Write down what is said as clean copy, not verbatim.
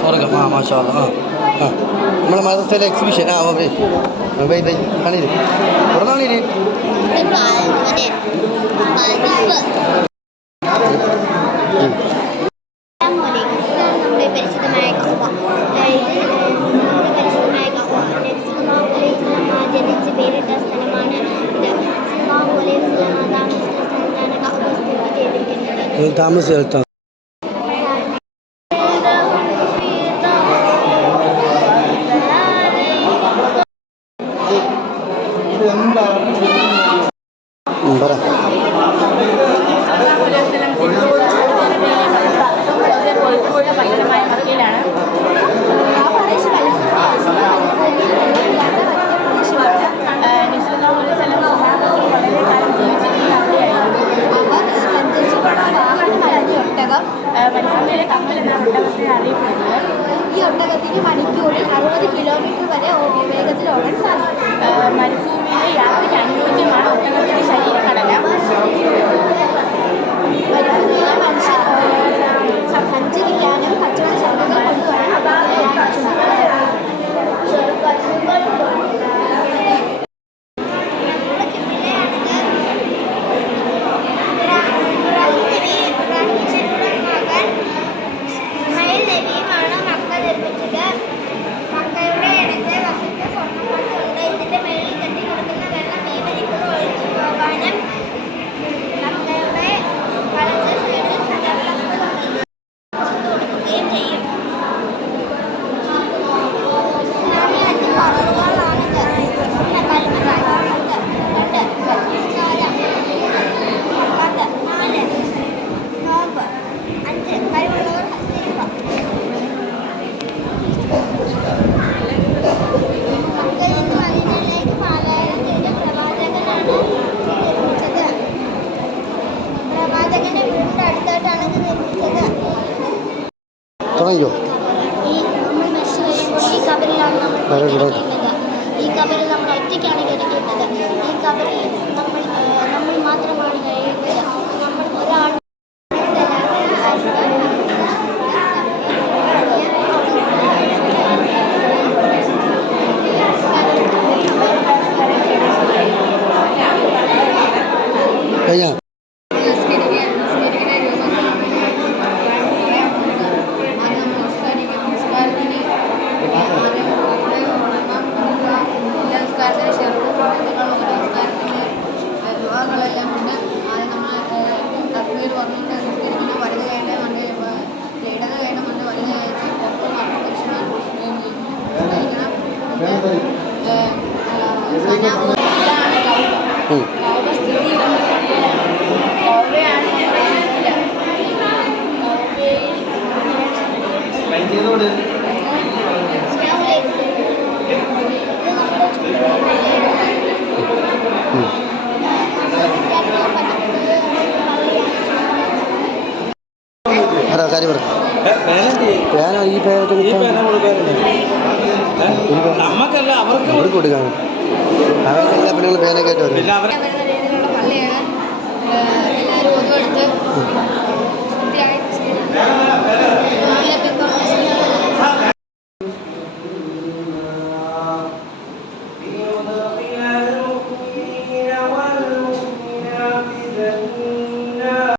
സ്വർഗം. ആ മാഷാ അല്ലാ. ആ നമ്മളെ മദ്രസയിലെ എക്സിബിഷൻ. ആ ഓ കാണിത് തുറന്നാണിത്. ജനിച്ച് പേരിട്ട സ്ഥലമാണ് ഇത്. താമസിച്ച പറ. മരുഭൂമിയിലെ കമ്മൽ എന്നാണ് ഒട്ടകത്തെ അറിയപ്പെടുന്നത്. ഈ ഒട്ടകത്തിന് മണിക്കൂറിൽ 60 കിലോമീറ്റർ വരെ വേഗത്തിൽ ഓടാൻ സാധിക്കും. മരുഭൂമിയിലെ യാത്രയ്ക്ക് അനുയോജ്യമാണ് ഒട്ടകത്തിന്റെ ശരീരഘടന. മരുഭൂമിയിലെ മനുഷ്യർ സഞ്ചരിക്കാനും കച്ചവട സാധനങ്ങൾ കൊണ്ടുവരാനും തുടങ്ങിയോ? ഈ കബറിൽ നമ്മൾ ഒറ്റയ്ക്കാണ് കിടക്കുന്നത്. ഈ കബറിൽ നമ്മൾ മാത്രമാണ് കഴിയുന്നത്. നമ്മൾ ഒരാൾ കഴിഞ്ഞ കാര്യം പറ. ഈ അവർക്ക് കൊടുക്കാൻ എല്ലാ പെണ്ണുങ്ങളും പേനൊക്കെ ആയിട്ട് വരും.